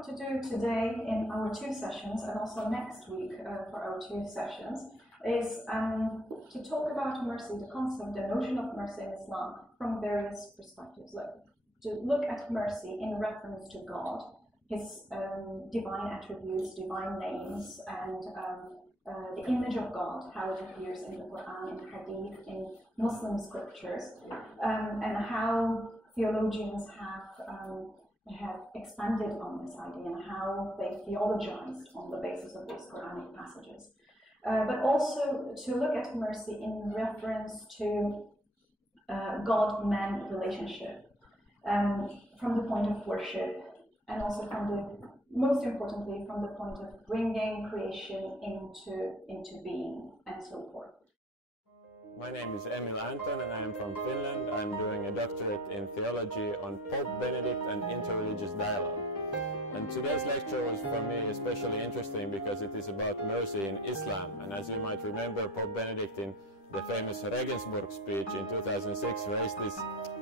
like to do today in our two sessions, and also next week for our two sessions, is to talk about mercy, the concept, the notion of mercy in Islam from various perspectives. To look at mercy in reference to God, His divine attributes, divine names, and the image of God, how it appears in the Quran, in Hadith, in Muslim scriptures, and how theologians have expanded on this idea and how they theologized on the basis of these Quranic passages. But also to look at mercy in reference to God-man relationship, from the point of worship, and also most importantly, from the point of bringing creation into being, and so forth. My name is Emil Anton and I am from Finland. I'm doing a doctorate in theology on Pope Benedict and interreligious dialogue. And today's lecture was for me especially interesting because it is about mercy in Islam. And as you might remember, Pope Benedict in the famous Regensburg speech in 2006 raised this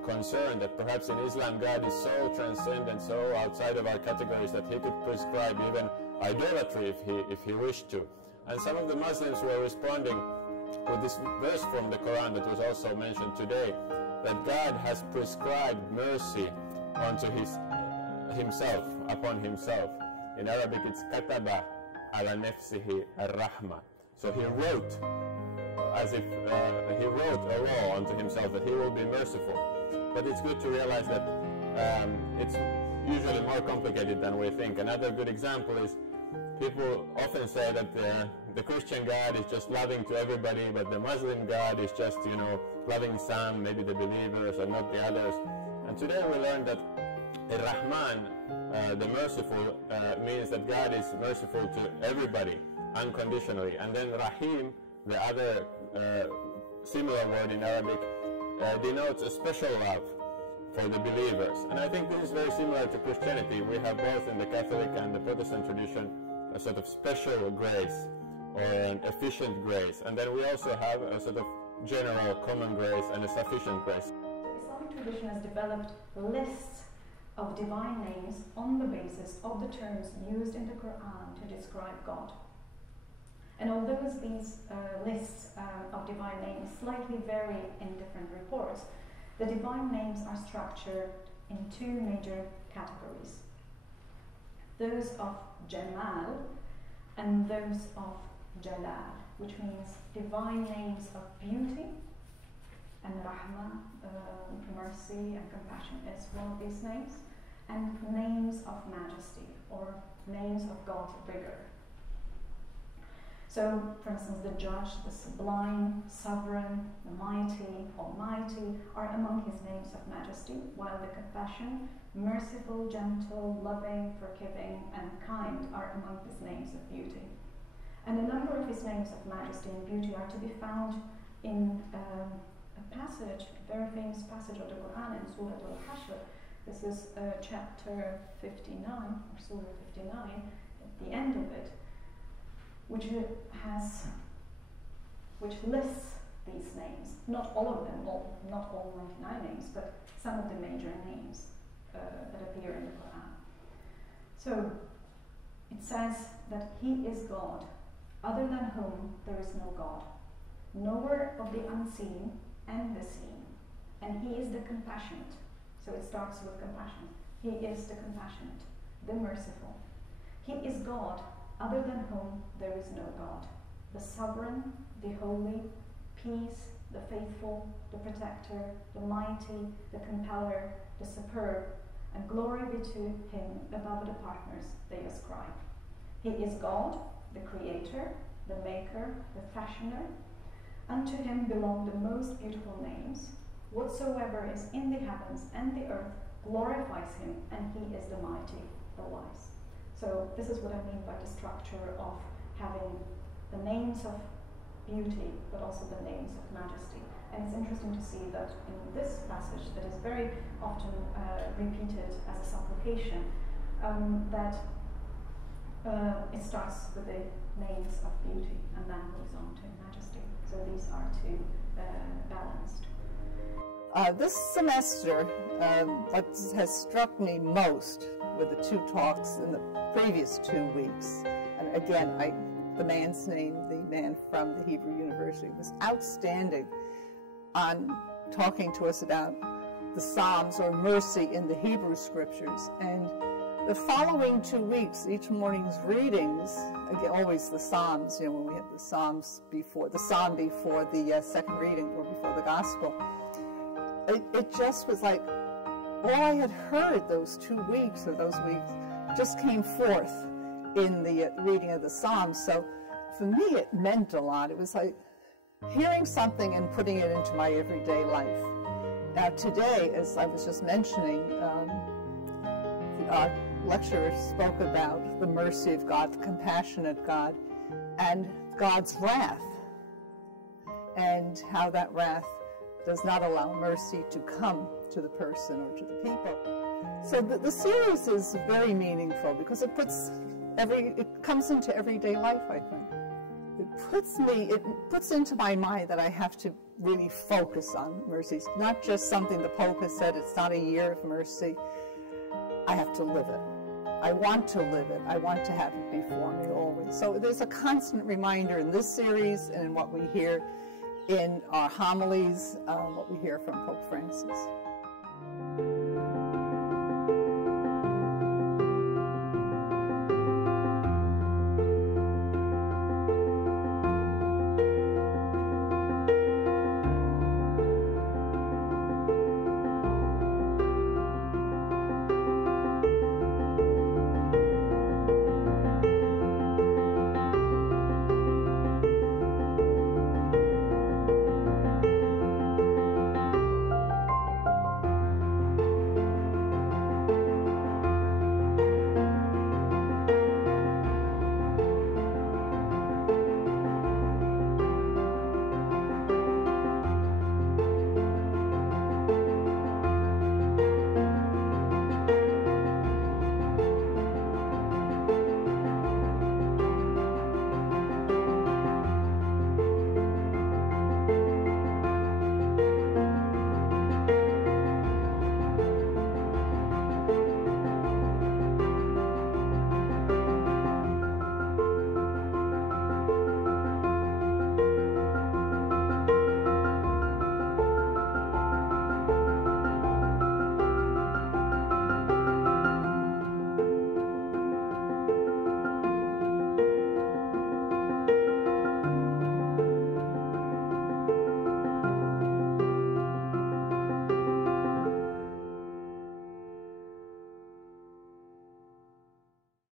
concern that perhaps in Islam God is so transcendent, so outside of our categories that he could prescribe even idolatry if he wished to. And some of the Muslims were responding with this verse from the Quran that was also mentioned today, that God has prescribed mercy unto himself, upon himself. In Arabic it's kataba ala nafsihi ar-rahma. So he wrote, as if he wrote a law unto himself that he will be merciful. But it's good to realize that it's usually more complicated than we think. Another good example is people often say that the Christian God is just loving to everybody, but the Muslim God is just, loving some, maybe the believers and not the others. And today we learned that Rahman, the merciful, means that God is merciful to everybody unconditionally. And then Rahim, the other similar word in Arabic, denotes a special love for the believers. And I think this is very similar to Christianity. We have both in the Catholic and the Protestant tradition a sort of special grace or an efficient grace. And then we also have a sort of general common grace and a sufficient grace. The Islamic tradition has developed lists of divine names on the basis of the terms used in the Quran to describe God. And although these lists of divine names slightly vary in different reports, the divine names are structured in two major categories. Those of Jamal and those of Jalal, which means divine names of beauty, and Rahma, mercy and compassion is one of these names, and names of majesty, or names of God's rigor. So, for instance, the Judge, the Sublime, Sovereign, the Mighty, Almighty are among his names of majesty, while the Compassion, Merciful, Gentle, Loving, Forgiving, and Kind are among his names of beauty. And a number of his names of majesty and beauty are to be found in a passage, a very famous passage of the Quran in Surah Al-Hashr. This is chapter 59, or Surah 59, at the end of it, which lists these names, not all of them, not all 99 names, but some of the major names that appear in the Quran. So it says that He is God, other than whom there is no God, knower of the unseen and the seen, and He is the compassionate. So it starts with compassion. He is the compassionate, the merciful. He is God, other than whom there is no God, the sovereign, the holy, peace, the faithful, the protector, the mighty, the compeller, the superb, and glory be to Him above the partners they ascribe. He is God, the creator, the maker, the fashioner. Unto Him belong the most beautiful names. Whatsoever is in the heavens and the earth glorifies Him, and He is the mighty, the wise. So this is what I mean by the structure of having the names of beauty, but also the names of majesty. And it's interesting to see that in this passage that is very often repeated as a supplication, that it starts with the names of beauty and then moves on to majesty. So these are two balanced. This semester, what has struck me most were the two talks in the previous 2 weeks. And again, the man's name, the man from the Hebrew University, was outstanding on talking to us about the Psalms or mercy in the Hebrew Scriptures. And the following 2 weeks, each morning's readings, again, always the Psalms, when we have the Psalms before, the Psalm before the second reading or before the Gospel, it just was like all I had heard those 2 weeks or those weeks just came forth in the reading of the Psalms. So for me, it meant a lot. It was like hearing something and putting it into my everyday life. Now today, as I was just mentioning, our lecturer spoke about the mercy of God, the compassionate God, and God's wrath, and how that wrath does not allow mercy to come to the person or to the people. So the series is very meaningful because it comes into everyday life, I think. It puts into my mind that I have to really focus on mercy. It's not just something the Pope has said, it's not a year of mercy. I have to live it. I want to live it. I want to have it before me always. So there's a constant reminder in this series and in what we hear in our homilies, what we hear from Pope Francis.